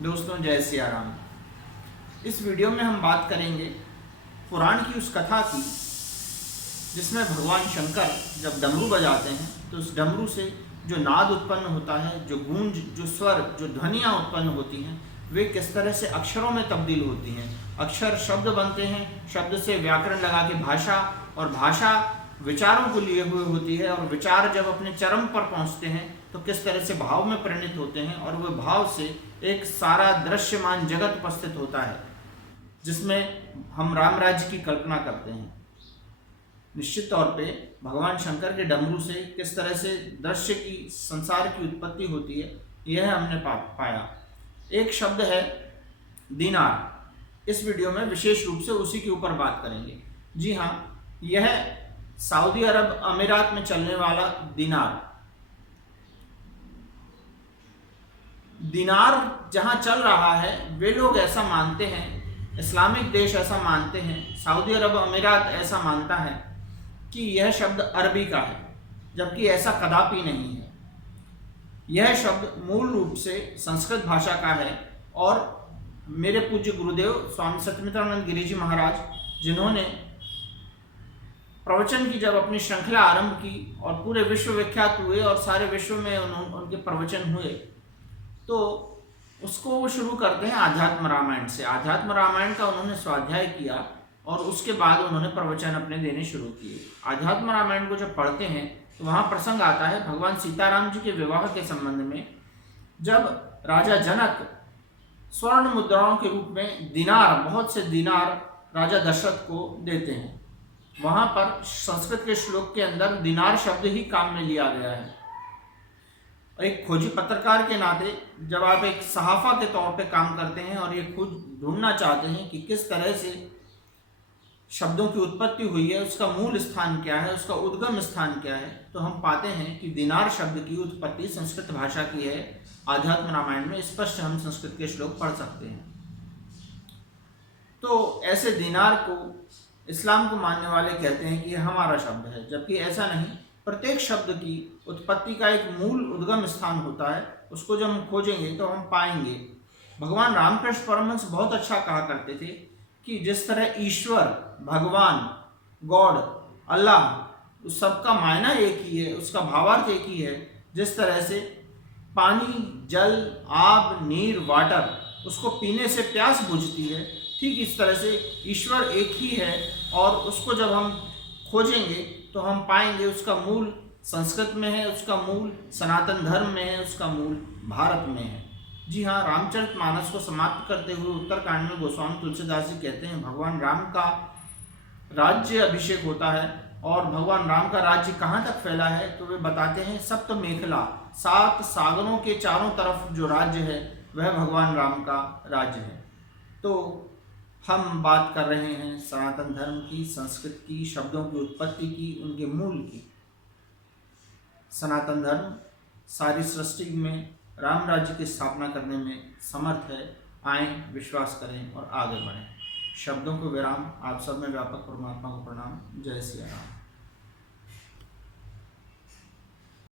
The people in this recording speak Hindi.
दोस्तों जय सिया राम। इस वीडियो में हम बात करेंगे पुराण की उस कथा की जिसमें भगवान शंकर जब डमरू बजाते हैं तो उस डमरू से जो नाद उत्पन्न होता है, जो गूंज, जो स्वर, जो ध्वनियाँ उत्पन्न होती हैं, वे किस तरह से अक्षरों में तब्दील होती हैं। अक्षर शब्द बनते हैं, शब्द से व्याकरण लगा के भाषा, और भाषा विचारों को लिए हुए होती है, और विचार जब अपने चरम पर पहुंचते हैं तो किस तरह से भाव में परिणत होते हैं, और वह भाव से एक सारा दृश्यमान जगत उपस्थित होता है जिसमें हम राम राज्य की कल्पना करते हैं। निश्चित तौर पे भगवान शंकर के डमरू से किस तरह से दृश्य की, संसार की उत्पत्ति होती है, यह हमने पाया। एक शब्द है दीनार। इस वीडियो में विशेष रूप से उसी के ऊपर बात करेंगे। जी हाँ, यह सऊदी अरब अमीरात में चलने वाला दीनार जहां चल रहा है, वे लोग ऐसा मानते हैं, इस्लामिक देश ऐसा मानते हैं, सऊदी अरब अमीरात ऐसा मानता है कि यह शब्द अरबी का है, जबकि ऐसा कदापि नहीं है। यह शब्द मूल रूप से संस्कृत भाषा का है, और मेरे पूज्य गुरुदेव स्वामी सत्यमित्रानंद गिरी जी महाराज, जिन्होंने प्रवचन की जब अपनी श्रृंखला आरंभ की और पूरे विश्व विख्यात हुए और सारे विश्व में उनके प्रवचन हुए, तो उसको वो शुरू करते हैं आध्यात्म रामायण से। आध्यात्म रामायण का उन्होंने स्वाध्याय किया और उसके बाद उन्होंने प्रवचन अपने देने शुरू किए। आध्यात्म रामायण को जब पढ़ते हैं तो वहाँ प्रसंग आता है भगवान सीताराम जी के विवाह के संबंध में, जब राजा जनक स्वर्ण मुद्राओं के रूप में दिनार, बहुत से दिनार राजा दशरथ को देते हैं। वहाँ पर संस्कृत के श्लोक के अंदर दिनार शब्द ही काम में लिया गया है। एक खोजी पत्रकार के नाते जब आप एक सहाफ़ा के तौर पे काम करते हैं और ये खुद ढूंढना चाहते हैं कि किस तरह से शब्दों की उत्पत्ति हुई है, उसका मूल स्थान क्या है, उसका उद्गम स्थान क्या है, तो हम पाते हैं कि दिनार शब्द की उत्पत्ति संस्कृत भाषा की है। आध्यात्म रामायण में स्पष्ट हम संस्कृत के श्लोक पढ़ सकते हैं। तो ऐसे दिनार को इस्लाम को मानने वाले कहते हैं कि यह हमारा शब्द है, जबकि ऐसा नहीं। प्रत्येक शब्द की उत्पत्ति का एक मूल उद्गम स्थान होता है, उसको जब हम खोजेंगे तो हम पाएंगे। भगवान रामकृष्ण परमहंस बहुत अच्छा कहा करते थे कि जिस तरह ईश्वर, भगवान, गॉड, अल्लाह, उस सबका मायना एक ही है, उसका भावार्थ एक ही है। जिस तरह से पानी, जल, आब, नीर, वाटर, उसको पीने से प्यास बुझती है, ठीक इस तरह से ईश्वर एक ही है, और उसको जब हम खोजेंगे तो हम पाएंगे उसका मूल संस्कृत में है, उसका मूल सनातन धर्म में है, उसका मूल भारत में है। जी हाँ, रामचरितमानस को समाप्त करते हुए उत्तरकांड में गोस्वामी तुलसीदास जी कहते हैं भगवान राम का राज्य अभिषेक होता है, और भगवान राम का राज्य कहाँ तक फैला है, तो वे बताते हैं सप्त मेखला, 7 सागरों के चारों तरफ जो राज्य है वह भगवान राम का राज्य है। तो हम बात कर रहे हैं सनातन धर्म की, संस्कृत की, शब्दों की उत्पत्ति की, उनके मूल की। सनातन धर्म सारी सृष्टि में राम राज्य की स्थापना करने में समर्थ है। आएं, विश्वास करें और आगे बढ़ें। शब्दों को विराम। आप सब में व्यापक परमात्मा को प्रणाम। जय सिया राम।